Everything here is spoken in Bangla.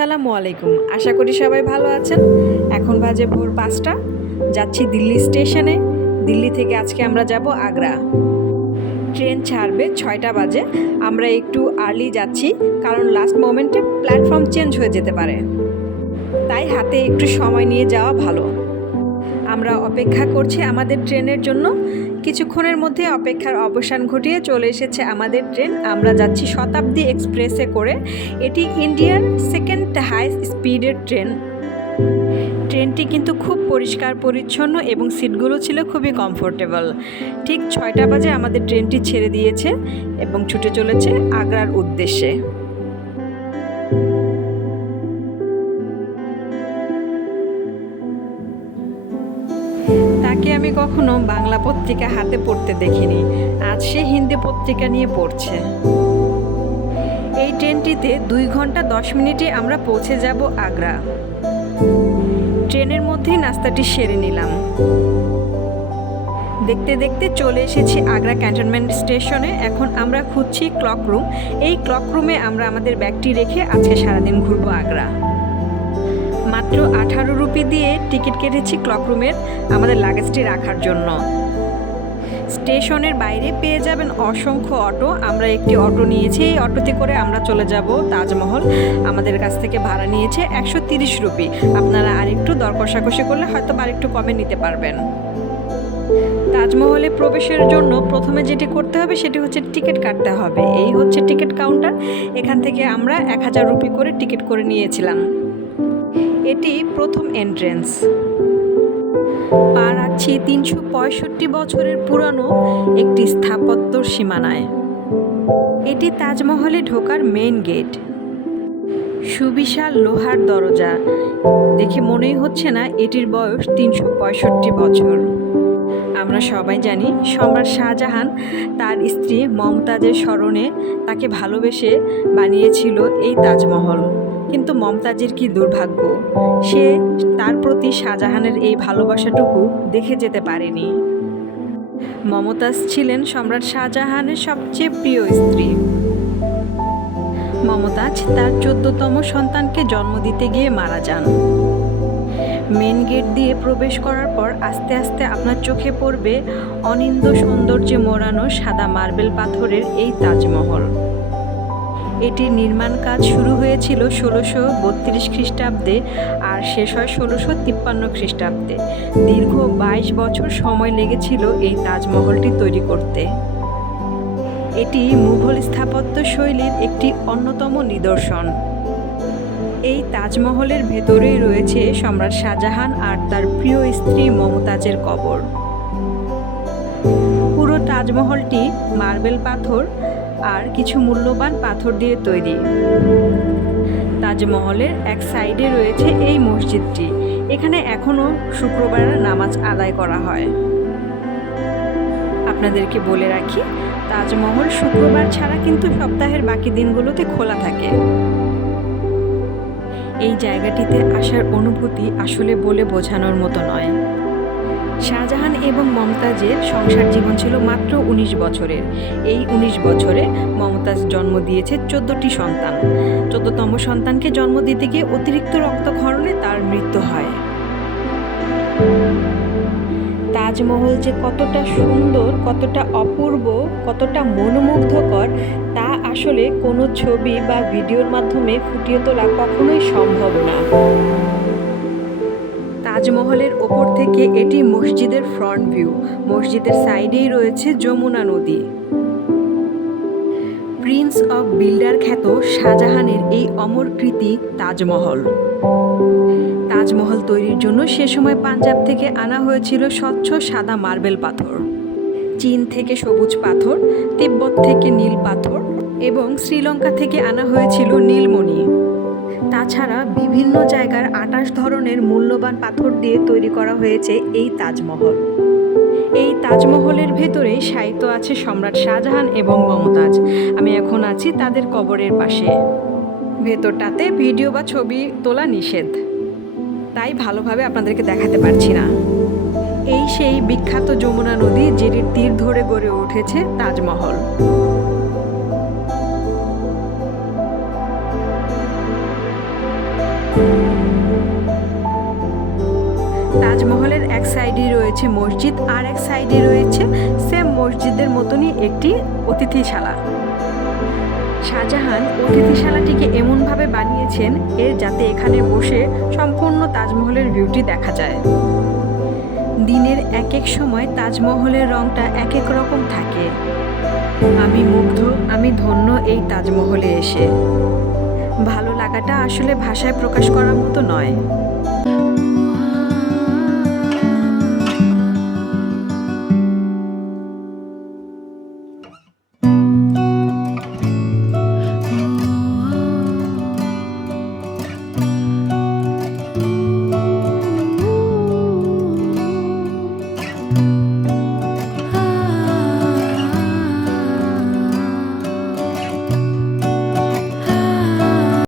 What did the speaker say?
আসসালামু আলাইকুম। আশা করি সবাই ভালো আছেন। এখন বাজে ভোর পাঁচটা। যাচ্ছি দিল্লি স্টেশনে। দিল্লি থেকে আজকে আমরা যাব আগ্রা। ট্রেন ছাড়বে ছয়টা বাজে। আমরা একটু আর্লি যাচ্ছি, কারণ লাস্ট মোমেন্টে প্ল্যাটফর্ম চেঞ্জ হয়ে যেতে পারে। তাই হাতে একটু সময় নিয়ে যাওয়া ভালো। আমরা অপেক্ষা করছি আমাদের ট্রেনের জন্য। কিছুক্ষণের মধ্যে অপেক্ষার অবসান ঘটিয়ে চলে এসেছে আমাদের ট্রেন। আমরা যাচ্ছি শতাব্দী এক্সপ্রেসে করে। এটি ইন্ডিয়ার সেকেন্ড হাই স্পিডের ট্রেন। ট্রেনটি কিন্তু খুব পরিষ্কার, পরিচ্ছন্ন এবং সিটগুলো ছিল খুবই কমফোর্টেবল ঠিক ছয়টা বাজে আমাদের ট্রেনটি ছেড়ে দিয়েছে এবং ছুটে চলেছে আগ্রার উদ্দেশ্যে। তাকে আমি কখনো বাংলা পত্রিকা হাতে পড়তে দেখিনি। আজ সে হিন্দি পত্রিকা নিয়ে পড়ছে। এই ট্রেনটিতে দুই ঘণ্টা দশ মিনিটে আমরা পৌঁছে যাব আগ্রা। ট্রেনের মধ্যেই নাস্তাটি সেরে নিলাম। দেখতে দেখতে চলে এসেছি আগ্রা ক্যান্টনমেন্ট স্টেশনে। এখন আমরা খুঁজছি ক্লক রুম। এই ক্লক রুমে আমরা আমাদের ব্যাগটি রেখে আজকে সারাদিন ঘুরবো আগ্রা। মাত্র আঠারো রুপি দিয়ে টিকিট কেটেছি ক্লকরুমের আমাদের লাগেজটি রাখার জন্য। স্টেশনের বাইরে পেয়ে যাবেন অসংখ্য অটো। আমরা একটি অটো নিয়েছি, এই অটোতে করে আমরা চলে যাব তাজমহল। আমাদের কাছ থেকে ভাড়া নিয়েছে একশো তিরিশ রুপি। আপনারা আরেকটু দর কষাকষি করলে হয়তো আরেকটু কমে নিতে পারবেন। তাজমহলে প্রবেশের জন্য প্রথমে যেটি করতে হবে সেটি হচ্ছে টিকিট কাটতে হবে। এই হচ্ছে টিকিট কাউন্টার এখান থেকে আমরা এক হাজার রুপি করে টিকিট করে নিয়েছিলাম। এটি প্রথম এন্ট্রেন্স পা রাখছি তিনশো পঁয়ষট্টি বছরের পুরানো একটি স্থাপত্যর সীমানায়। এটি তাজমহলে ঢোকার মেইন গেট সুবিশাল লোহার দরজা। দেখে মনেই হচ্ছে না এটির বয়স তিনশো পঁয়ষট্টি বছর। আমরা সবাই জানি সম্রাট শাহজাহান তার স্ত্রী মমতাজের স্মরণে তাকে ভালোবেসে বানিয়েছিল এই তাজমহল। কিন্তু মমতাজের কি দুর্ভাগ্য? সে তার প্রতি শাহজাহানের এই ভালোবাসাটুকু দেখে যেতে পারেনি। মমতাজ ছিলেন সম্রাট শাহজাহানের সবচেয়ে প্রিয় স্ত্রী। মমতাজ তার চোদ্দতম সন্তানকে জন্ম দিতে গিয়ে মারা যান। মেন গেট দিয়ে প্রবেশ করার পর আস্তে আস্তে আপনার চোখে পড়বে অনিন্দ সৌন্দর্যে মোড়ানো সাদা মার্বেল পাথরের এই তাজমহল। এটির নির্মাণ কাজ শুরু হয়েছিল ষোলোশো বত্রিশ খ্রিস্টাব্দে আর শেষ হয় ষোলোশো তিপ্পান্ন খ্রিস্টাব্দে। দীর্ঘ বাইশ বছর সময় লেগেছিল এই তাজমহলটি তৈরি করতে। এটি মুঘল স্থাপত্য শৈলীর একটি অন্যতম নিদর্শন। এই তাজমহলের ভেতরেই রয়েছে সম্রাট শাহজাহান আর তার প্রিয় স্ত্রী মমতাজের কবর। পুরো তাজমহলটি মার্বেল পাথর আর কিছু মূল্যবান পাথর দিয়ে তৈরি। তাজমহলের এক সাইডে রয়েছে এই মসজিদটি। এখানে এখনও শুক্রবারের নামাজ আদায় করা হয়। আপনাদেরকে বলে রাখি, তাজমহল শুক্রবার ছাড়া কিন্তু সপ্তাহের বাকি দিনগুলোতে খোলা থাকে। এই জায়গাটিতে আসার অনুভূতি আসলে বলে বোঝানোর মতো নয়। শাহজাহান এবং মমতাজের সংসার জীবন ছিল মাত্র উনিশ বছরের। এই উনিশ বছরে মমতাজ জন্ম দিয়েছে চোদ্দটি সন্তান। চোদ্দতম সন্তানকে জন্ম দিতে গিয়ে অতিরিক্ত রক্তক্ষরণে তার মৃত্যু হয়। তাজমহল যে কতটা সুন্দর, কতটা অপূর্ব, কতটা মনোমুগ্ধকর, তা আসলে কোনো ছবি বা ভিডিওর মাধ্যমে ফুটিয়ে তোলা কখনোই সম্ভব না। তাজমহলের ওপর থেকে এটি মসজিদের ফ্রন্ট ভিউ। মসজিদের সাইডেই রয়েছে যমুনা নদী। প্রিন্স অফ বিল্ডার খ্যাত শাহজাহানের এই অমর কৃতি তাজমহল। তাজমহল তৈরির জন্য সে সময় পাঞ্জাব থেকে আনা হয়েছিল স্বচ্ছ সাদা মার্বেল পাথর। চীন থেকে সবুজ পাথর, তিব্বত থেকে নীল পাথর এবং শ্রীলঙ্কা থেকে আনা হয়েছিল নীলমণি। তাছাড়া বিভিন্ন জায়গার আটাশ ধরনের মূল্যবান পাথর দিয়ে তৈরি করা হয়েছে এই তাজমহল। এই তাজমহলের ভেতরে সাহিত্য আছে সম্রাট শাহজাহান এবং মমতাজ। আমি এখন আছি তাদের কবরের পাশে। ভেতরটাতে ভিডিও বা ছবি তোলা নিষেধ। তাই ভালোভাবে আপনাদেরকে দেখাতে পারছি না। এই সেই বিখ্যাত যমুনা নদী যেটির তীর ধরে গড়ে উঠেছে তাজমহল। তাজমহলের এক সাইডে রয়েছে মসজিদ, আর এক সাইডে রয়েছে সেম মসজিদের মতনই একটি অতিথিশালা। শাহজাহান অতিথিশালাটিকে এমনভাবে বানিয়েছেন এর যাতে এখানে বসে সম্পূর্ণ তাজমহলের ভিউটি দেখা যায়। দিনের এক এক সময় তাজমহলের রংটা এক এক রকম থাকে। আমি মুগ্ধ, আমি ধন্য এই তাজমহলে এসে। ভালো লাগাটা আসলে ভাষায় প্রকাশ করার মতো নয়।